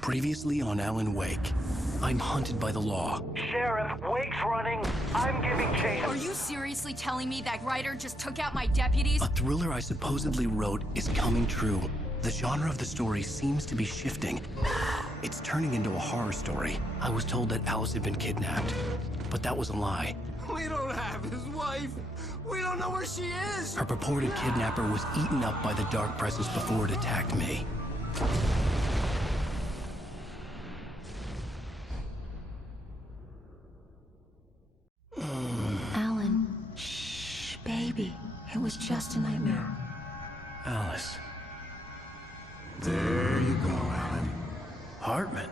Previously on Alan Wake, I'm hunted by the law. Sheriff, Wake's running. I'm giving chase. Are you seriously telling me that writer just took out my deputies? A thriller I supposedly wrote is coming true. The genre of the story seems to be shifting. It's turning into a horror story. I was told that Alice had been kidnapped, but that was a lie. We don't have his wife. We don't know where she is. Her purported kidnapper was eaten up by the dark presence before it attacked me. Alan, shh, baby. It was just a nightmare. Alice. There you go, Alan. Hartman.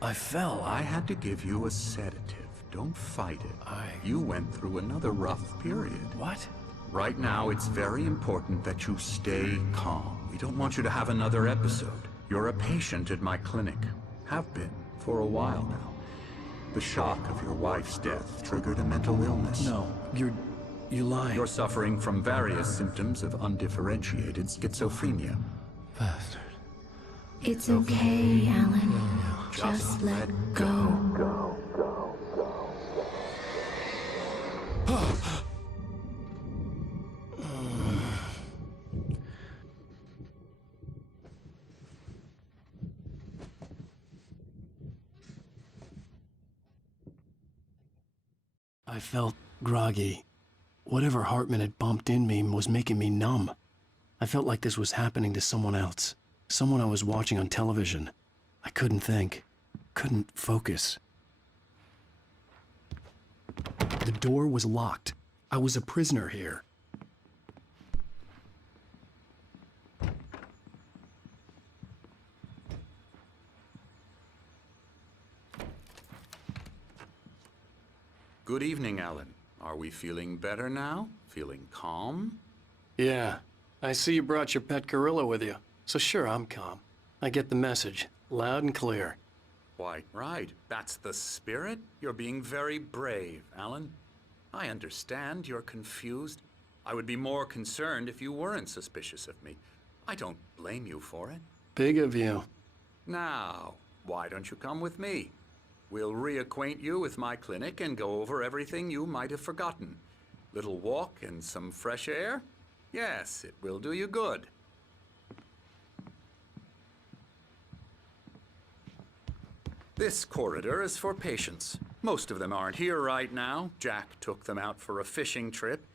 I fell. I had to give you a sedative. Don't fight it. You went through another rough period. What? Right now, it's very important that you stay calm. We don't want you to have another episode. You're a patient at my clinic. Have been for a while now. The shock of your wife's death triggered a mental illness. No, you're lying. You're suffering from various symptoms of undifferentiated schizophrenia. Bastard. It's okay, Alan. Just let go. I felt groggy. Whatever Hartman had bumped in me was making me numb. I felt like this was happening to someone else. Someone I was watching on television. I couldn't think. Couldn't focus. The door was locked. I was a prisoner here. Good evening, Alan. Are we feeling better now? Feeling calm? Yeah. I see you brought your pet gorilla with you. So sure, I'm calm. I get the message. Loud and clear. Quite right. That's the spirit. You're being very brave, Alan. I understand you're confused. I would be more concerned if you weren't suspicious of me. I don't blame you for it. Big of you. Now, why don't you come with me? We'll reacquaint you with my clinic and go over everything you might have forgotten. Little walk and some fresh air? Yes, it will do you good. This corridor is for patients. Most of them aren't here right now. Jack took them out for a fishing trip,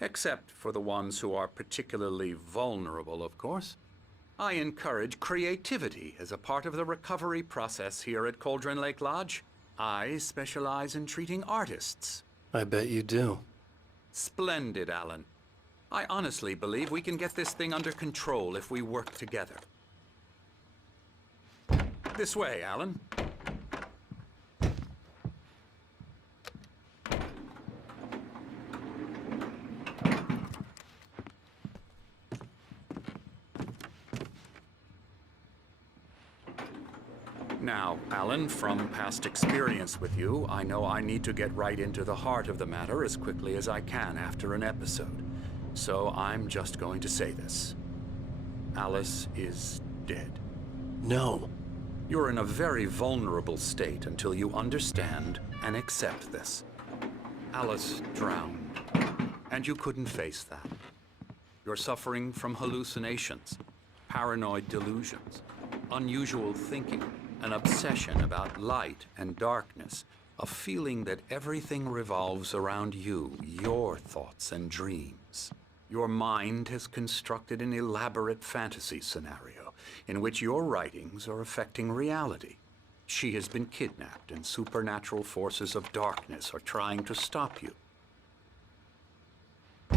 except for the ones who are particularly vulnerable, of course. I encourage creativity as a part of the recovery process here at Cauldron Lake Lodge. I specialize in treating artists. I bet you do. Splendid, Alan. I honestly believe we can get this thing under control if we work together. This way, Alan. Now, Alan, from past experience with you, I know I need to get right into the heart of the matter as quickly as I can after an episode. So I'm just going to say this. Alice is dead. No. You're in a very vulnerable state until you understand and accept this. Alice drowned, and you couldn't face that. You're suffering from hallucinations, paranoid delusions, unusual thinking, an obsession about light and darkness, a feeling that everything revolves around you, your thoughts and dreams. Your mind has constructed an elaborate fantasy scenario in which your writings are affecting reality. She has been kidnapped and supernatural forces of darkness are trying to stop you.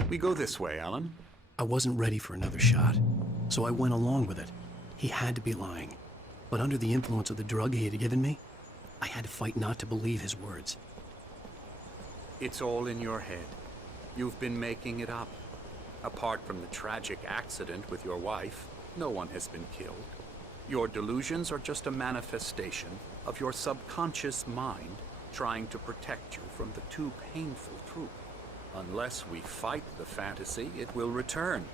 We go this way, Alan. I wasn't ready for another shot, so I went along with it. He had to be lying. But under the influence of the drug he had given me, I had to fight not to believe his words. It's all in your head. You've been making it up. Apart from the tragic accident with your wife, no one has been killed. Your delusions are just a manifestation of your subconscious mind trying to protect you from the too painful truth. Unless we fight the fantasy, it will return.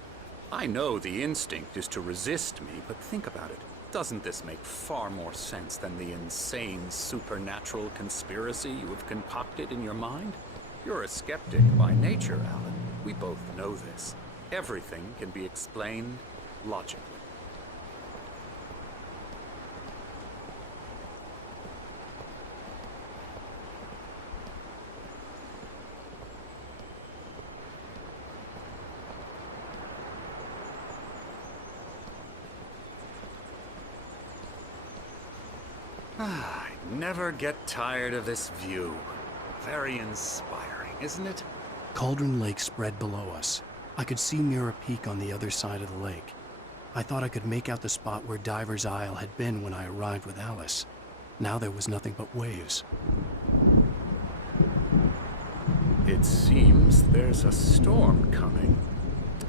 I know the instinct is to resist me, but think about it. Doesn't this make far more sense than the insane supernatural conspiracy you have concocted in your mind? You're a skeptic by nature, Alan. We both know this. Everything can be explained logically. I never get tired of this view. Very inspiring, isn't it? Cauldron Lake spread below us. I could see Mirror Peak on the other side of the lake. I thought I could make out the spot where Diver's Isle had been when I arrived with Alice. Now there was nothing but waves. It seems there's a storm coming.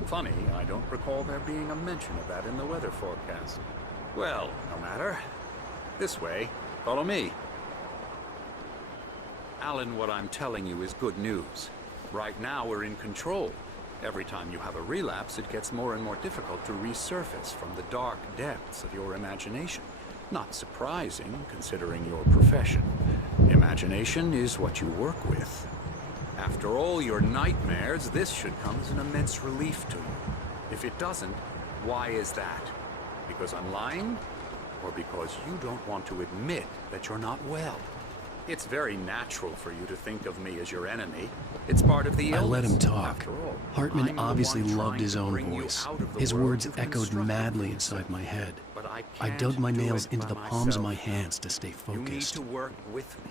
Funny, I don't recall there being a mention of that in the weather forecast. Well, no matter. This way. Follow me. Alan, what I'm telling you is good news. Right now, we're in control. Every time you have a relapse, it gets more and more difficult to resurface from the dark depths of your imagination. Not surprising, considering your profession. Imagination is what you work with. After all your nightmares, this should come as an immense relief to you. If it doesn't, why is that? Because I'm lying? Or because you don't want to admit that you're not well? It's very natural for you to think of me as your enemy. It's part of the illness. I let him talk. After all, Hartman I'm the obviously one loved trying his to own bring you voice. out of the His world words you've echoed constructed madly for inside yourself. my head. But I I can't dug my do nails it into by the palms of myself. my hands to stay You need focused. to work with me.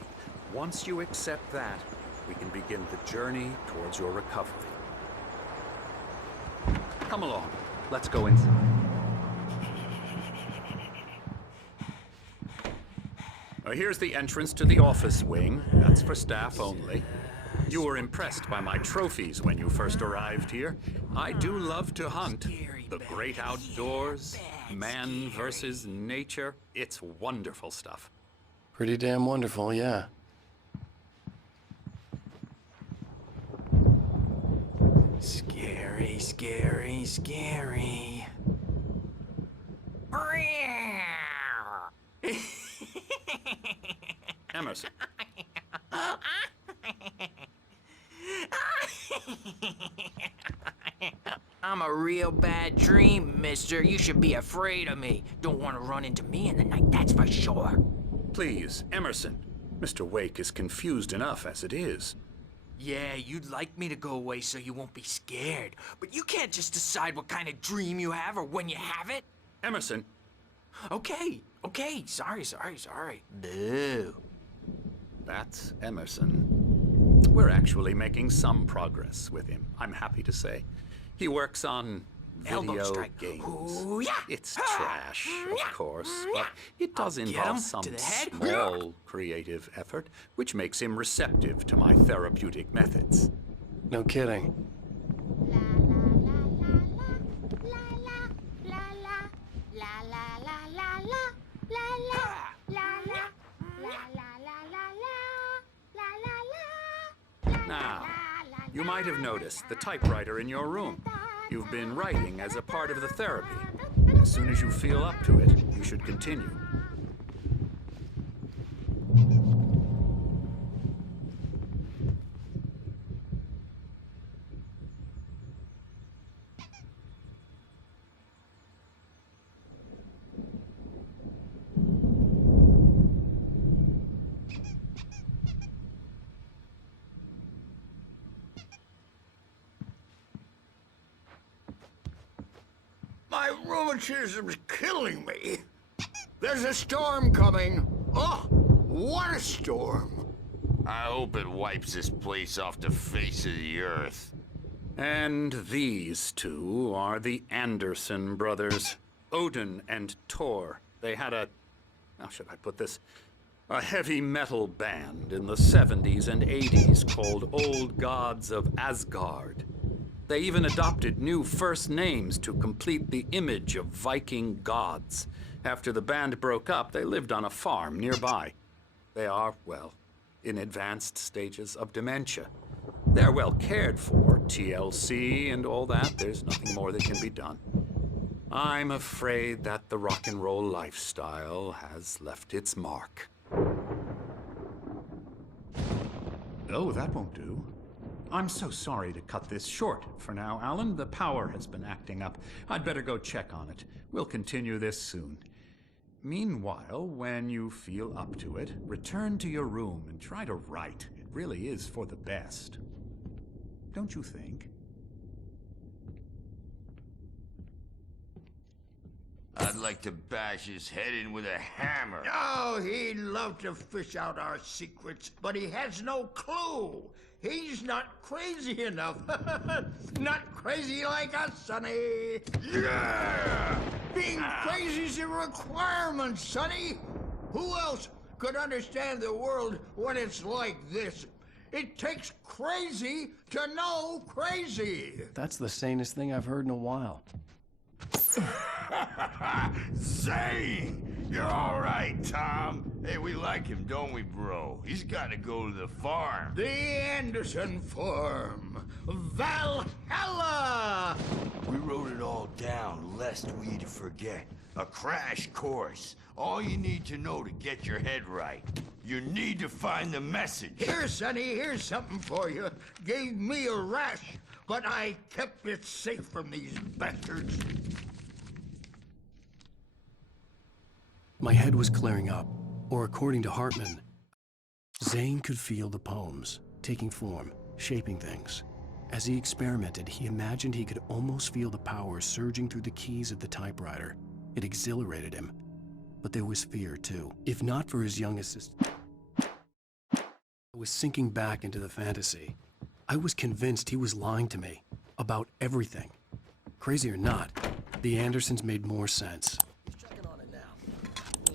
Once you accept that, we can begin the journey towards your recovery. Come along. Let's go inside. Here's the entrance to the office wing. That's for staff only. You were impressed by my trophies when you first arrived here. I do love to hunt. The great outdoors, man versus nature. It's wonderful stuff. Pretty damn wonderful, yeah. Scary, scary, scary. Emerson. I'm a real bad dream, mister. You should be afraid of me. Don't want to run into me in the night, that's for sure. Please, Emerson. Mr. Wake is confused enough as it is. Yeah, you'd like me to go away so you won't be scared. But you can't just decide what kind of dream you have or when you have it. Emerson. Okay, sorry. Boo. That's Emerson. We're actually making some progress with him, I'm happy to say. He works on Elbow video strike. games. Ooh, yeah. It's trash, of course, but it does I'll get involve him some to the head. small creative effort, which makes him receptive to my therapeutic methods. No kidding. Now, you might have noticed the typewriter in your room. You've been writing as a part of the therapy. As soon as you feel up to it, you should continue. My rheumatism's killing me. There's a storm coming. Oh, what a storm. I hope it wipes this place off the face of the earth. And these two are the Anderson brothers, Odin and Thor. They had how should I put this? A heavy metal band in the 70s and 80s called Old Gods of Asgard. They even adopted new first names to complete the image of Viking gods. After the band broke up, they lived on a farm nearby. They are, well, in advanced stages of dementia. They're well cared for, TLC and all that. There's nothing more that can be done. I'm afraid that the rock and roll lifestyle has left its mark. Oh, that won't do. I'm so sorry to cut this short for now, Alan. The power has been acting up. I'd better go check on it. We'll continue this soon. Meanwhile, when you feel up to it, return to your room and try to write. It really is for the best. Don't you think? I'd like to bash his head in with a hammer. Oh, he'd love to fish out our secrets, but he has no clue. He's not crazy enough. Not crazy like us, Sonny. Yeah! Being crazy's a requirement, Sonny. Who else could understand the world when it's like this? It takes crazy to know crazy. That's the sanest thing I've heard in a while. Zane! You're all right, Tom. Hey, we like him, don't we, bro? He's got to go to the farm. The Anderson Farm. Valhalla! We wrote it all down, lest we forget. A crash course. All you need to know to get your head right. You need to find the message. Here, Sonny, here's something for you. Gave me a rash, but I kept it safe from these bastards. My head was clearing up, or according to Hartman, Zane could feel the poems, taking form, shaping things. As he experimented, he imagined he could almost feel the power surging through the keys of the typewriter. It exhilarated him. But there was fear, too. If not for his young assistant, I was sinking back into the fantasy. I was convinced he was lying to me about everything. Crazy or not, the Andersons made more sense.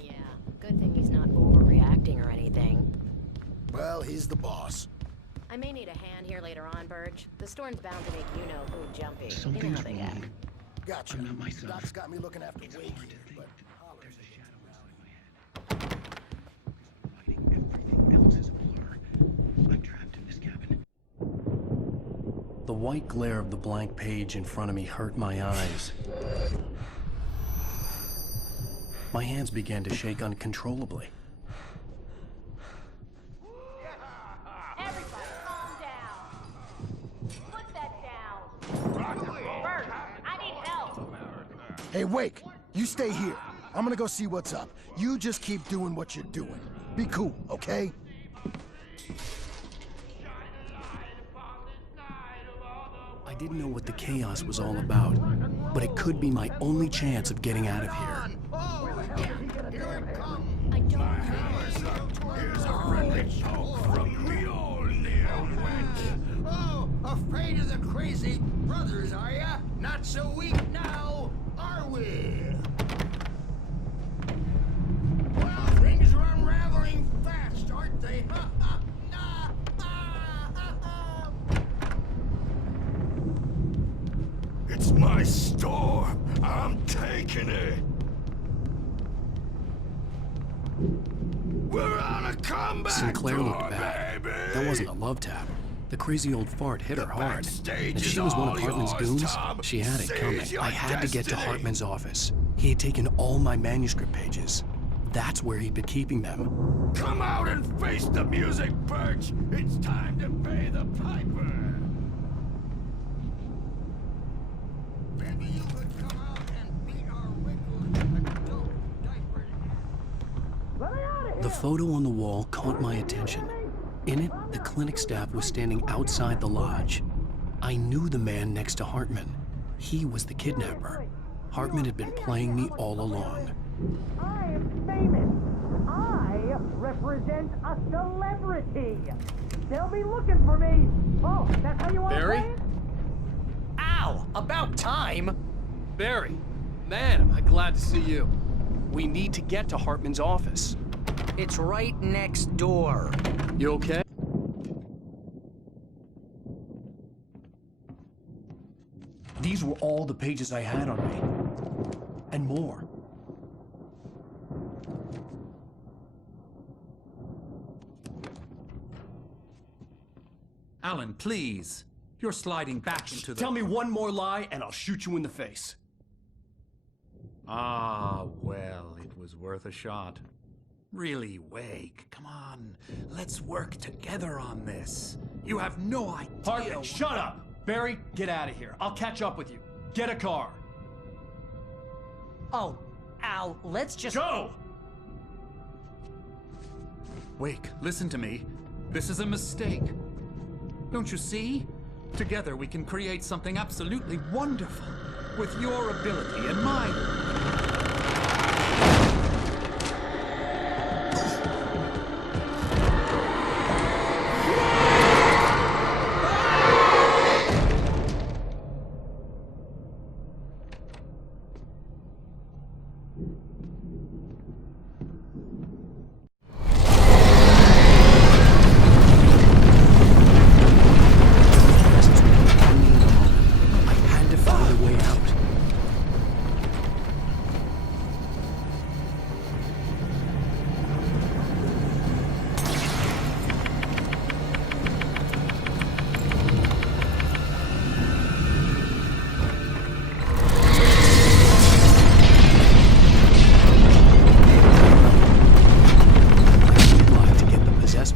Yeah, good thing he's not overreacting or anything. Well, he's the boss. I may need a hand here later on, Burge. The storm's bound to make you-know-who jumpy. You know how they get. Gotcha. I'm not myself. Doc's got me looking after Wakey, but There's a shadow in my head. Everything else is a blur. I'm trapped in this cabin. The white glare of the blank page in front of me hurt my eyes. My hands began to shake uncontrollably. Everybody, calm down. Put that down. Bert, I need help. hey, Wake, you stay here. I'm gonna go see what's up. You just keep doing what you're doing. Be cool, okay? I didn't know what the chaos was all about, but it could be my only chance of getting out of here. Oh, here it comes. I don't Here's a friendly show from the old near wench. Oh, afraid of the crazy brothers, are ya? Not so weak now, are we? Well, things are unraveling fast, aren't they? It's my storm. I'm taking it. We're on a comeback Sinclair tour, looked bad. baby. That wasn't a love tap. The crazy old fart hit her hard. backstage If is she was one of all Hartman's yours, goons, Tom. she had it Seize coming. your I had to get to destiny. Hartman's office. He had taken all my manuscript pages. That's where he'd been keeping them. Come out and face the music, Birch. It's time to pay the piper. Maybe you could come out and beat our wrinkles and dope diapered ass. The photo on the wall caught my attention. In it, the clinic staff was standing outside the lodge. I knew the man next to Hartman. He was the kidnapper. Hartman had been playing me all along. I am famous. I represent a celebrity. They'll be looking for me. Oh, that's how you want Barry? to play it? Ow! About time! Barry, man, am I glad to see you. We need to get to Hartman's office. It's right next door. You okay? These were all the pages I had on me. And more. Alan, please. You're sliding back into the... Tell me one more lie and I'll shoot you in the face. Ah, well, it was worth a shot. Really, Wake, come on. Let's work together on this. You have no idea. Hartman, shut up! Barry, get out of here. I'll catch up with you. Get a car. Oh, Al, let's just... Go! Wake, listen to me. This is a mistake. Don't you see? Together we can create something absolutely wonderful. With your ability and mine.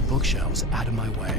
Bookshelves out of my way.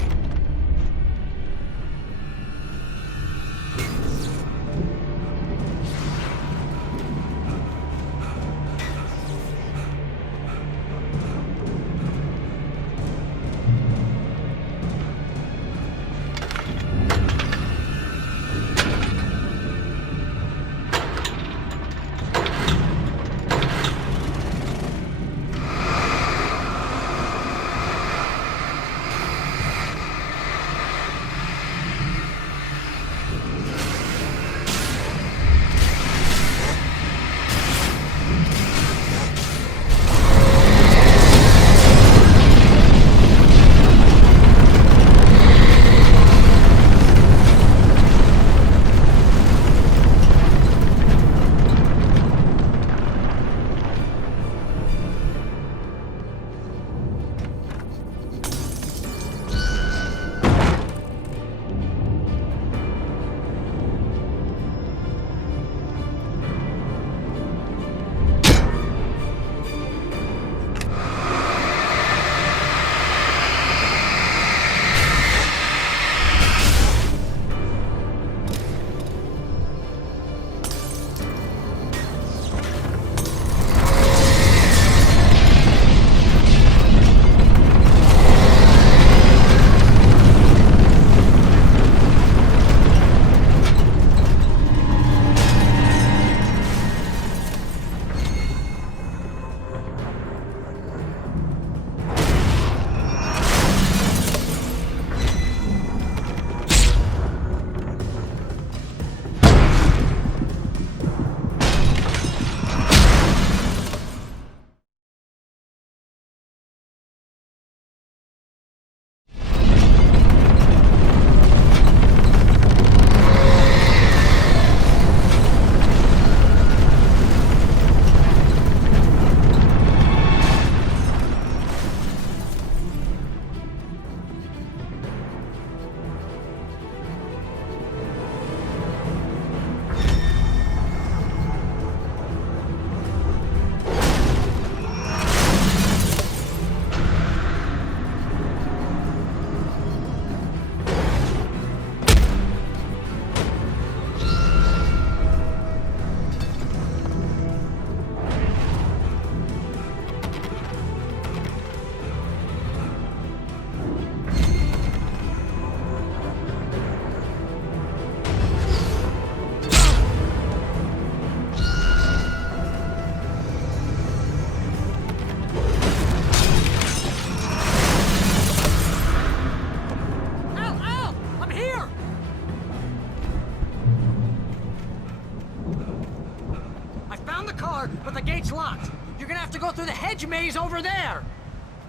but the gate's locked. You're gonna have to go through the hedge maze over there.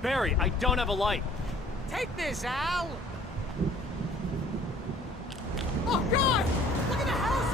Barry, I don't have a light. Take this, Al. Oh, God! Look at the house,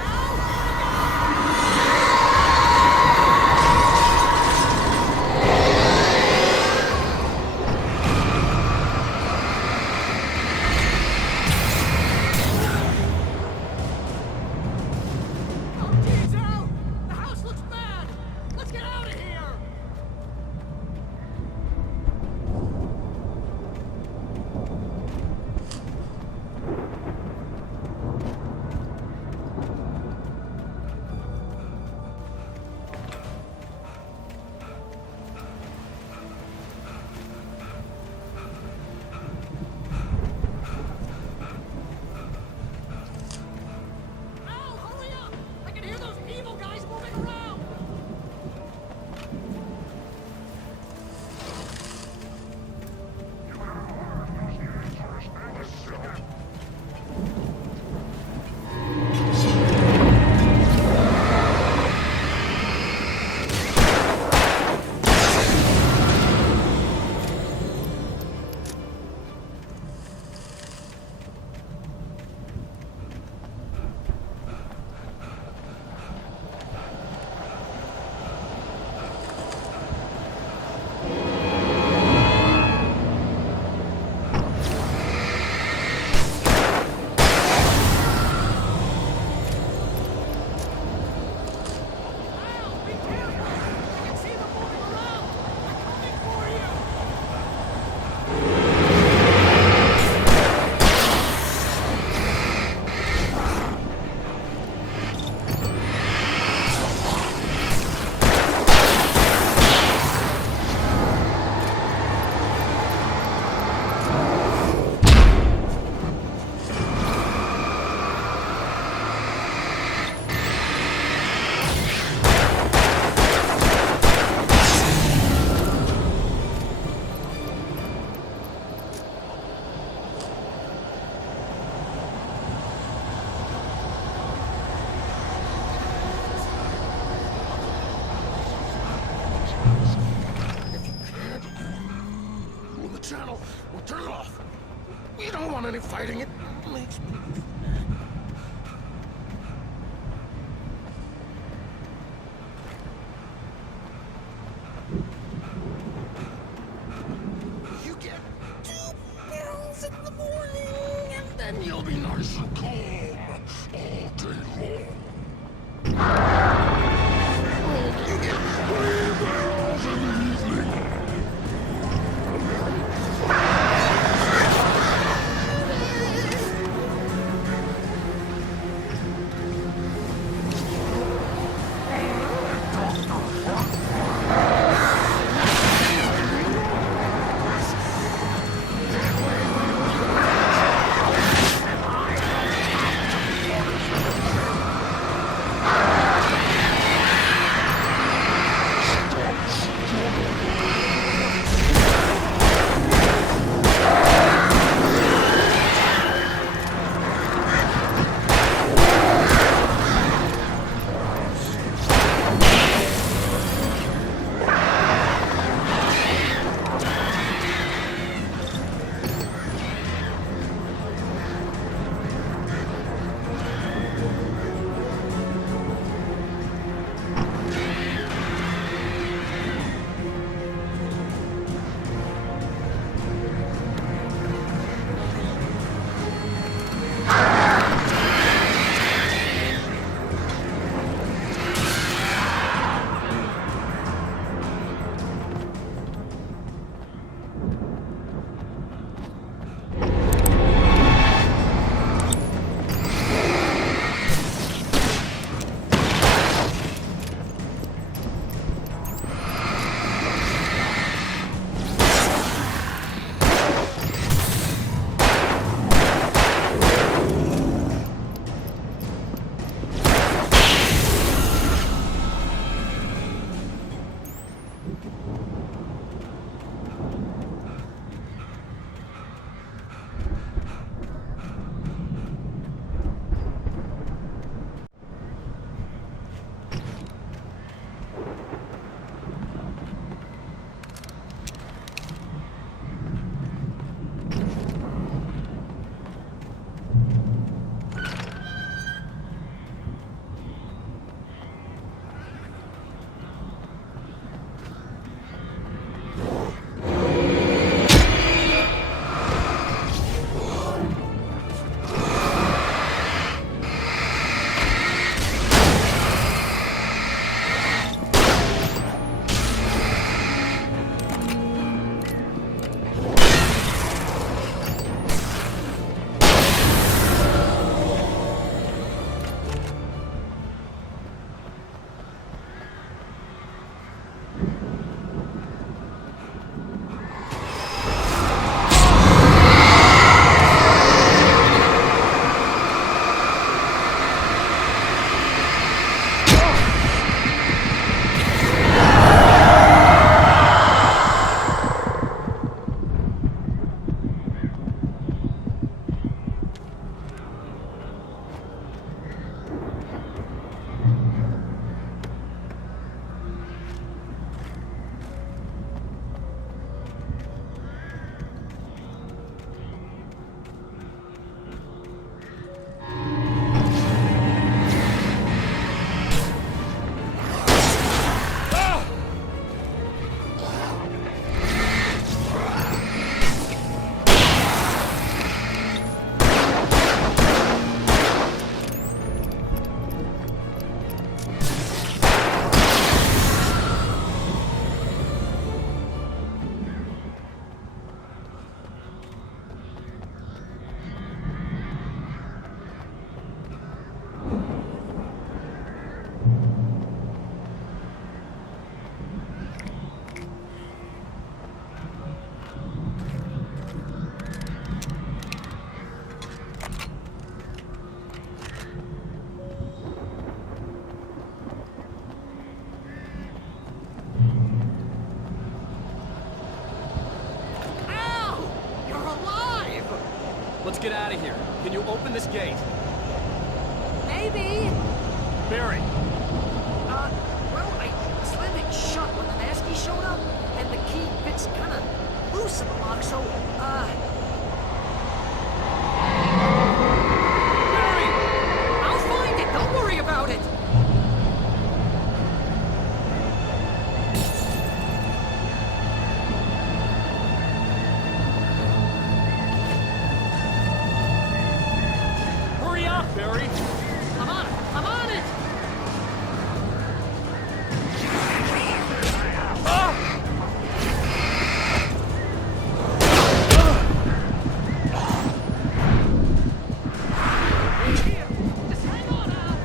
Turn off. We don't want any fighting. It makes me... You get 2 pills in the morning, and then you'll be nice and calm all day long. You get 3 pills in the evening. Let's get out of here. Can you open this gate? Maybe. Barry! Well, I slammed it shut when the nasty showed up, and the key fits kinda use of the lock, so, Barry! I'll find it! Don't worry about it! Hurry up, Barry! I'm on it! I'm on it! Just hang on, Al!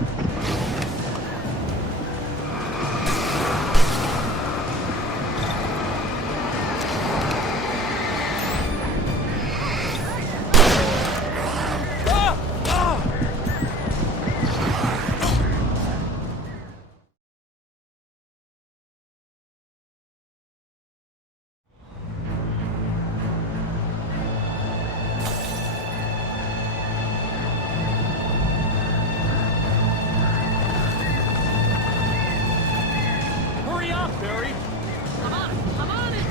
Hurry up, Barry! I'm on it! I'm on it!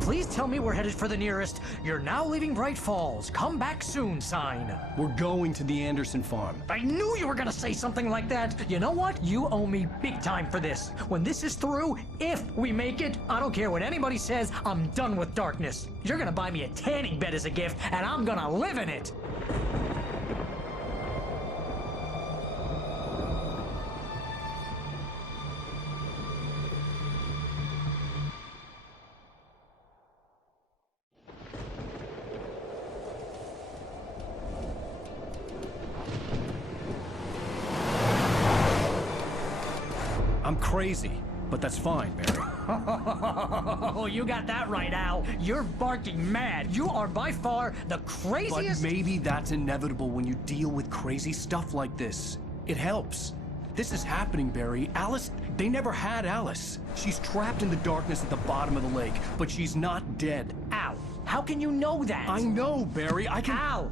Please tell me we're headed for the nearest "You're now leaving Bright Falls. Come back soon" sign. We're going to the Anderson farm. I knew you were gonna say something like that. You know what? You owe me big time for this. When this is through, if we make it, I don't care what anybody says, I'm done with darkness. You're gonna buy me a tanning bed as a gift, and I'm gonna live in it. I'm crazy, but that's fine, Barry. Oh, you got that right, Al. You're barking mad. You are by far the craziest. But maybe that's inevitable when you deal with crazy stuff like this. It helps. This is happening, Barry. Alice, they never had Alice. She's trapped in the darkness at the bottom of the lake, but she's not dead. Al, how can you know that? I know, Barry. I can... Al,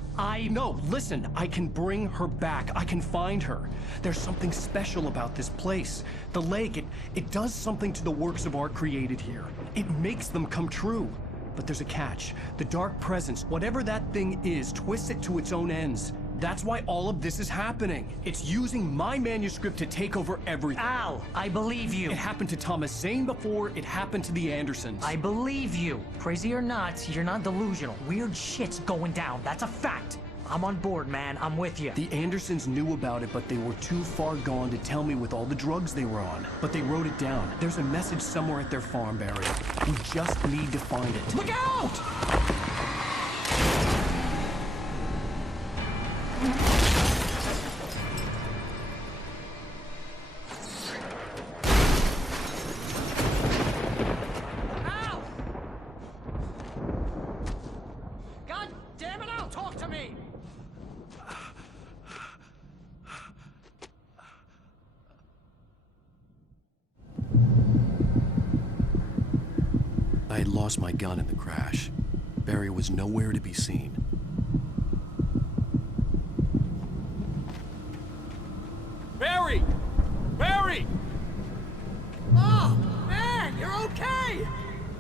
No, listen. I can bring her back. I can find her. There's something special about this place. The lake, it does something to the works of art created here. It makes them come true. But there's a catch. The dark presence, whatever that thing is, twists it to its own ends. That's why all of this is happening. It's using my manuscript to take over everything. Al, I believe you. It happened to Thomas Zane before, it happened to the Andersons. I believe you. Crazy or not, you're not delusional. Weird shit's going down. That's a fact. I'm on board, man. I'm with you. The Andersons knew about it, but they were too far gone to tell me with all the drugs they were on. But they wrote it down. There's a message somewhere at their farm, Barry. We just need to find it. Look out! I had lost my gun in the crash. Barry was nowhere to be seen. Barry! Barry! Oh, man, you're okay!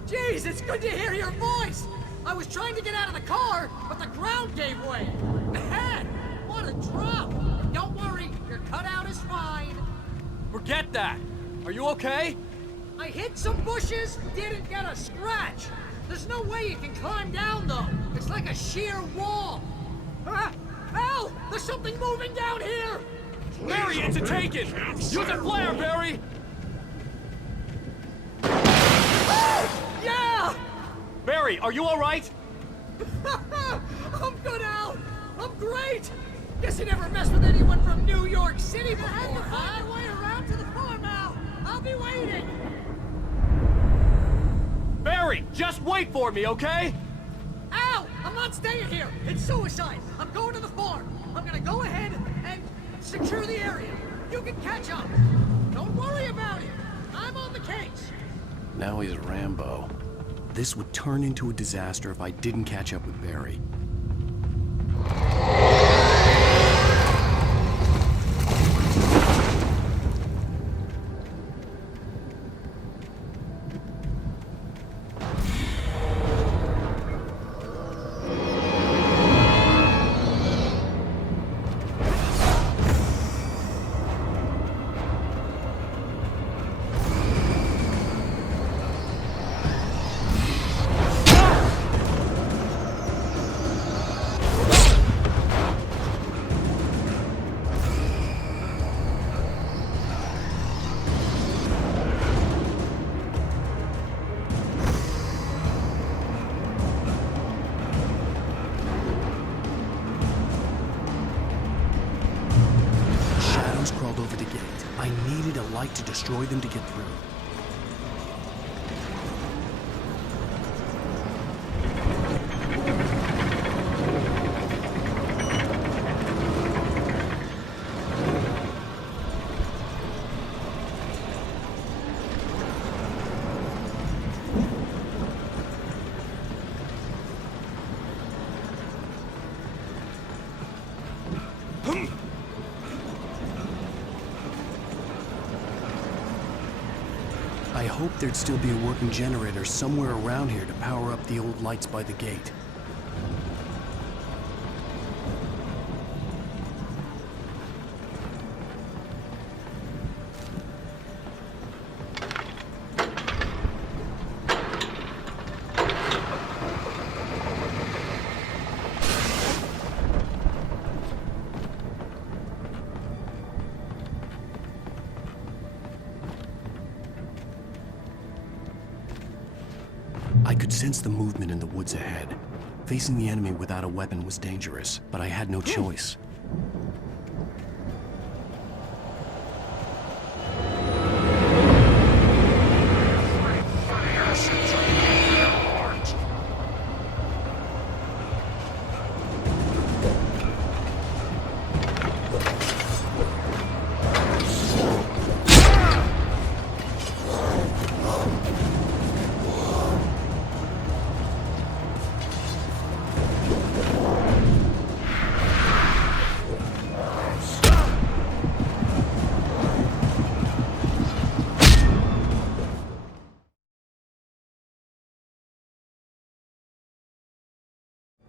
Jeez, it's good to hear your voice! I was trying to get out of the car, but the ground gave way! Man, what a drop! Don't worry, your cutout is fine. Forget that! Are you okay? I hit some bushes, didn't get a scratch. There's no way you can climb down, though. It's like a sheer wall. Al! There's something moving down here! Barry, it's a taken! Use a flare, Barry! Yeah! Barry, are you alright? I'm good, Al! I'm great! Guess you never messed with anyone from New York City before. I had to find my way around to the farm, Al! I'll be waiting! Barry, just wait for me, okay? Al! I'm not staying here! It's suicide! I'm going to the farm! I'm gonna go ahead and secure the area. You can catch up. Don't worry about it. I'm on the case. Now he's Rambo. This would turn into a disaster if I didn't catch up with Barry. To destroy them to get through. I hoped there'd still be a working generator somewhere around here to power up the old lights by the gate. I could sense the movement in the woods ahead. Facing the enemy without a weapon was dangerous, but I had no choice.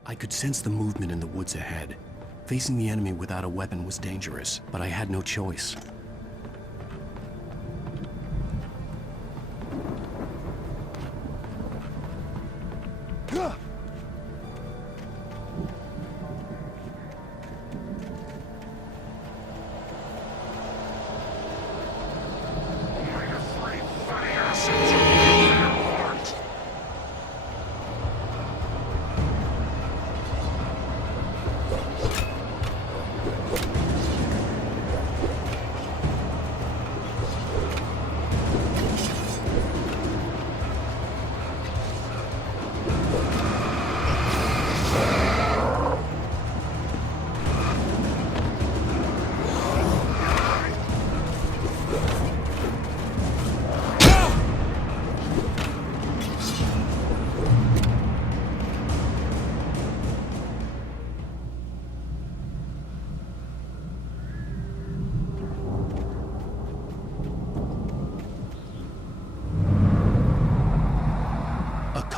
I could sense the movement in the woods ahead. Facing the enemy without a weapon was dangerous, but I had no choice.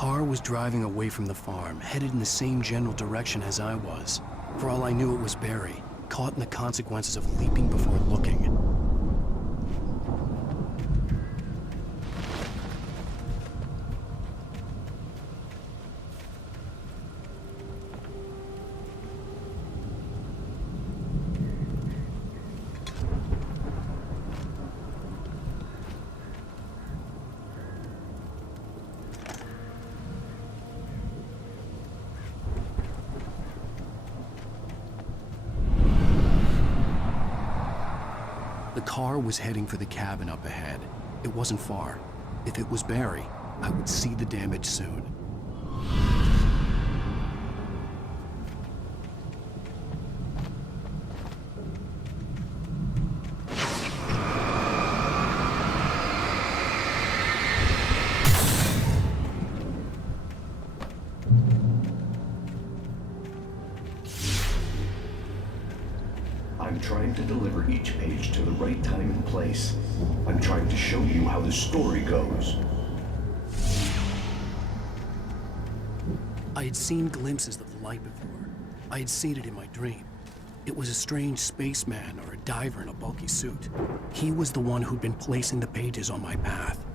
car was driving away from the farm, headed in the same general direction as I was. For all I knew, it was Barry, caught in the consequences of leaping before looking. The car was heading for the cabin up ahead. It wasn't far. If it was Barry, I would see the damage soon. I'm trying to deliver each page to the right time and place. I'm trying to show you how the story goes. I had seen glimpses of the light before. I had seen it in my dream. It was a strange spaceman or a diver in a bulky suit. He was the one who'd been placing the pages on my path.